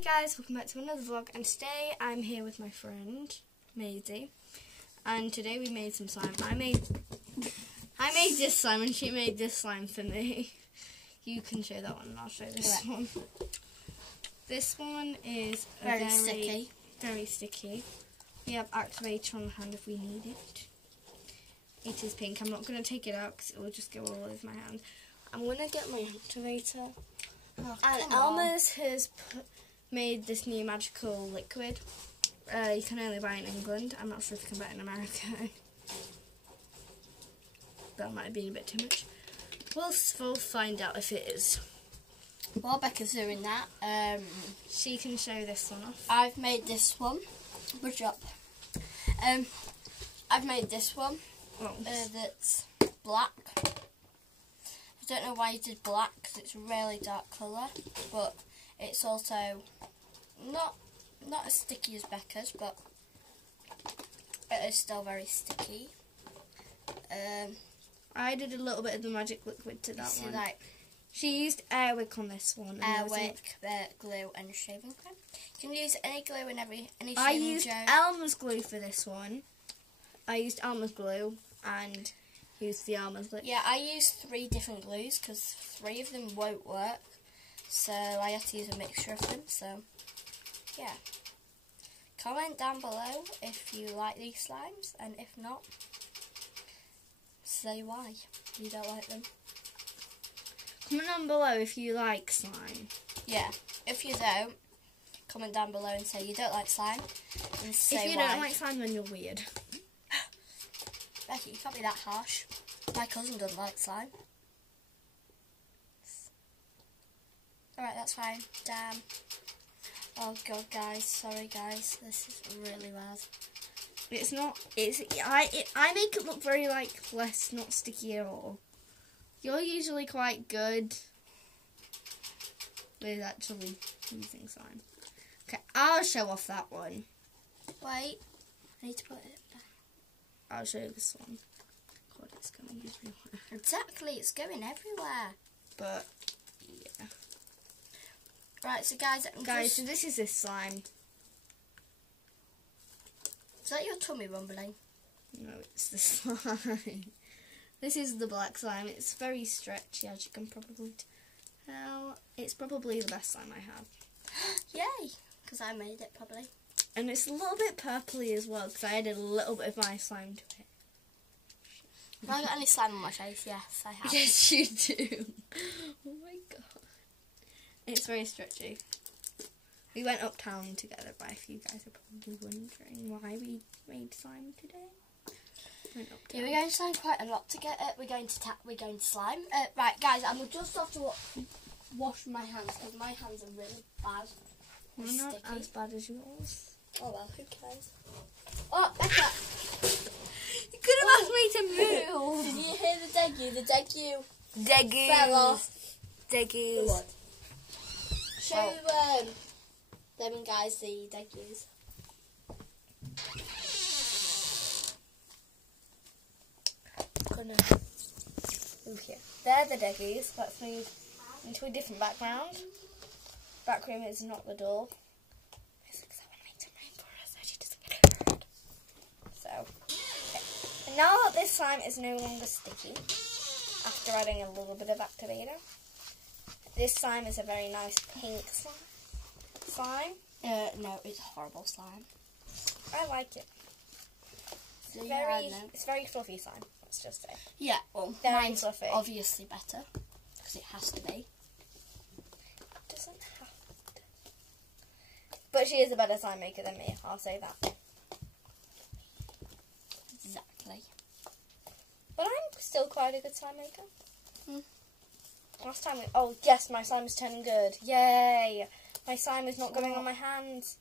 Hey guys, welcome back to another vlog, and today I'm here with my friend Maisie, and today we made some slime. I made this slime and she made this slime for me. You can show that one and I'll show this one. This one is very sticky. We have activator on hand if we need it. It is pink. I'm not going to take it out because it will just go all over my hand. I'm going to get my activator. And Elmer's has made this new magical liquid. You can only buy it in England. I'm not sure if you can buy it in America. That might have been a bit too much. We'll find out if it is. While Becca's doing that, she can show this one off. I've made this one. Good job. I've made this one that's black. I don't know why you did black because it's a really dark colour, but it's also not as sticky as Becca's, but it is still very sticky. I did a little bit of the magic liquid to that one. Like, she used Airwick on this one. Airwick, glue and shaving cream. You can use any glue in any shaving I used gel. Elmer's glue for this one. I used Elmer's glue and used the Elmer's glue. Yeah, I used 3 different glues because 3 of them won't work. So I have to use a mixture of them. So yeah. Comment down below if you like these slimes, and if not, say why you don't like them. Comment down below if you like slime. Yeah, if you don't, comment down below and say you don't like slime, and say why. If you don't like slime, then you're weird. Becky, you can't be that harsh. My cousin doesn't like slime. Alright, that's fine. Damn. Oh god, guys. Sorry, guys. This is really bad. It's not. I make it look very less, not sticky at all. You're usually quite good with actually using slime. Okay, I'll show off that one. Wait, I need to put it back. I'll show you this one. God, it's going everywhere. Exactly, it's going everywhere. But yeah. Right, so guys, so this is this slime. Is that your tummy rumbling? No, it's the slime. This is the black slime. It's very stretchy, as you can probably tell. It's probably the best slime I have. Yay! Because I made it, probably. And it's a little bit purpley as well, because I added a little bit of my slime to it. Have I got any slime on my face? Yes, I have. Yes, you do. Oh my god. It's very stretchy. We went uptown together, but if you guys are probably wondering why we made slime today. Yeah, we're going to slime quite a lot to get it. We're going to slime. Right, guys, I'm just have to wash my hands because my hands are really bad. Well, not as bad as yours. Oh well, who cares? Oh, Becca! You could have asked me to move. Did you hear the degu? The degu. Degus. Fell off. Degus. What? Show them guys the degus. Gonna move here. They're the degus. Let's move into a different background. Back room is not the door. So, okay. And now that this slime is no longer sticky, after adding a little bit of activator, this slime is a very nice pink slime. No, it's horrible slime. I like it. It's very fluffy slime. Let's just say. Yeah, well, very mine's fluffy. Obviously better because it has to be. Doesn't have to. But she is a better slime maker than me. I'll say that. Exactly. But I'm still quite a good slime maker. Hmm. Last time oh yes, my slime is turning good. Yay! My slime is not going on my hands.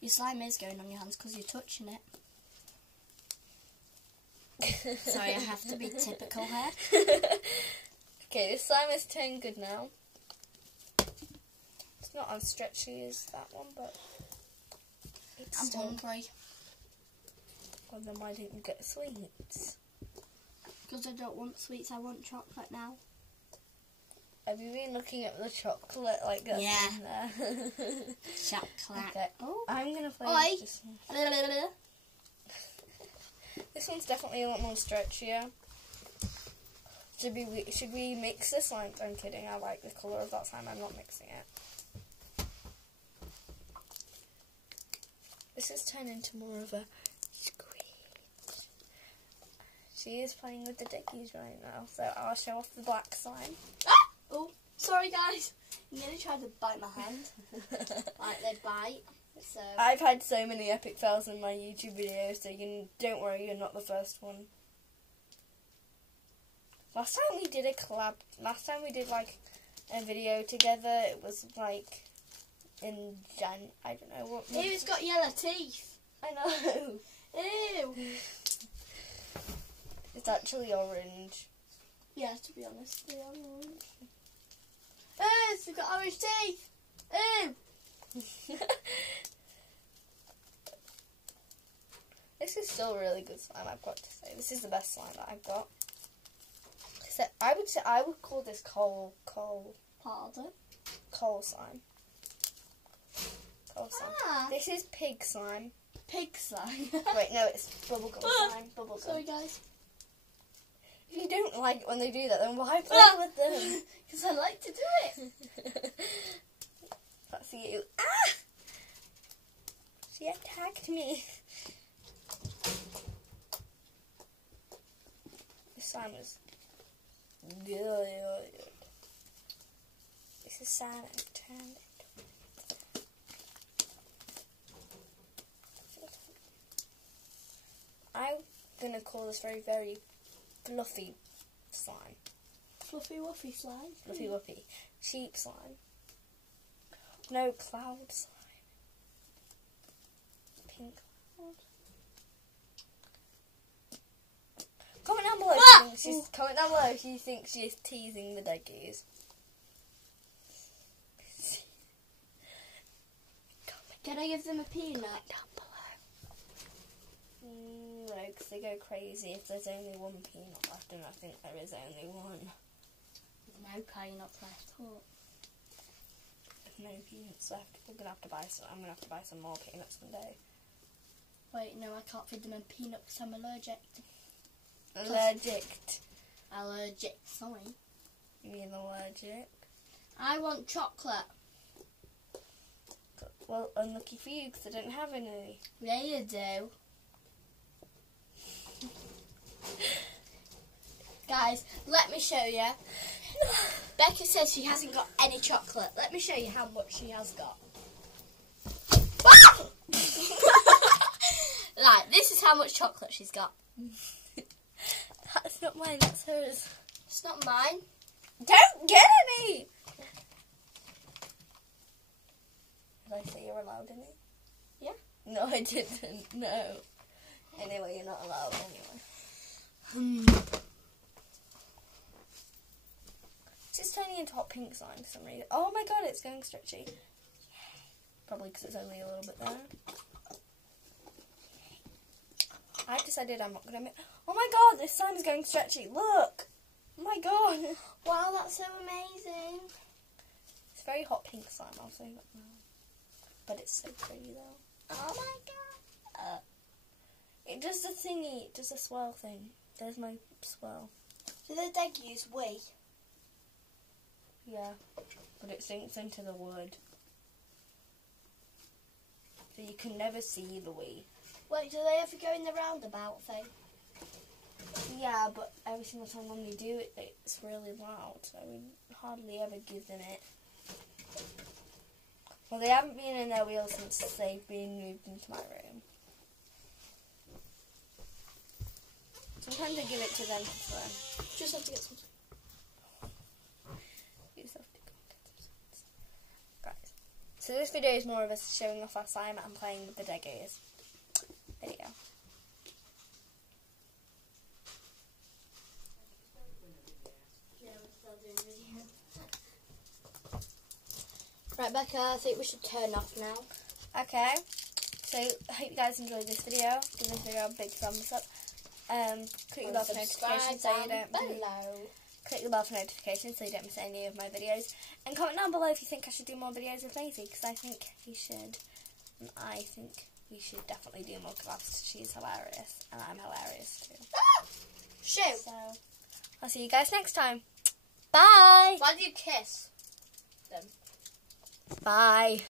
Your slime is going on your hands because you're touching it. Sorry, I have to be typical here. Okay, this slime is turning good now. It's not as stretchy as that one, but it's I'm hungry. Well, then why didn't you get sweets? Because I don't want sweets, I want chocolate now. Have you been looking at the chocolate like that? Yeah. In there? Chocolate. Okay. Oh. I'm gonna play Oi. this one. This one's definitely a lot more stretchier. Should we mix the slime? I'm kidding. I like the colour of that slime. I'm not mixing it. This has turned into more of a squid. She is playing with the dickies right now, so I'll show off the black slime. Ah! Oh, sorry guys. You nearly tried to bite my hand. Like they bite. So I've had so many epic fails in my YouTube videos, so don't worry, you're not the first one. Last time we did like a video together, it was like in I don't know what. Ew, it's got yellow teeth. I know. Ew. It's actually orange. Yeah, to be honest, they are orange. It's got orange teeth. Ew. This is still really good slime, I've got to say. This is the best slime that I've got. Except I would call this coal Pardon? coal slime. Coal slime. Ah. This is pig slime. Pig slime. Wait, no, it's bubblegum slime. Bubblegum. Sorry guys. If you don't like it when they do that, then why play with them? Because I like to do it. That's you. Ah! She attacked me. This slime is good. This is slime and turned it. I'm gonna call this very, very fluffy slime. Fluffy wuffy slime. Fluffy wuffy. Sheep slime. No, cloud slime. Pink cloud. Comment down below. Comment down below if you think she's teasing the deggies. Can I give them a peanut? Down below. No, because they go crazy if there's only one peanut left, and I think there is only one. There's no peanuts left. Oh. There's no peanuts left. We're gonna have to buy some. I'm gonna have to buy some more peanuts someday. Wait, no, I can't feed them a peanut because I'm allergic. Allergic, sorry. You mean allergic? I want chocolate. Well, unlucky for you because I don't have any. Yeah, you do. Guys, let me show you. Becca says she hasn't got any chocolate. Let me show you how much she has got. Right, this is how much chocolate she's got. That's not mine, that's hers. It's not mine. Don't get any! Did I say you're allowed any? Yeah. No, I didn't. No. Anyway, you're not allowed anyway. It's just turning into hot pink slime for some reason. Oh my god, it's going stretchy. Probably because it's only a little bit there. I've decided I'm not going to make... Oh my god, this slime is going stretchy. Look! Oh my god. Wow, that's so amazing. It's very hot pink slime, I'll say that now. But it's so pretty though. Oh my god. It does the thingy, it does the swirl thing. There's my swirl. Do the deggies wee? Yeah, but it sinks into the wood. So you can never see the wee. Wait, do they ever go in the roundabout thing? Yeah, but every single time when we do it, it's really loud, so we hardly ever give them it. Well, they haven't been in their wheel since they've been moved into my room. Sometimes I give it to them for fun. Just have to get some. You just have to go and get some sweets. Guys, so this video is more of us showing off our slime and playing with the deggies. There you go. Right, Becca, I think we should turn off now. Okay, so I hope you guys enjoyed this video. Give this video a big thumbs up. Click the bell for notifications so you don't click the bell for notifications so you don't miss any of my videos. And comment down below if you think I should do more videos with Maisie, because I think we should. And I think we should definitely do more collabs. She's hilarious, and I'm hilarious too. Shoot. So, I'll see you guys next time. Bye! Why do you kiss them? Bye.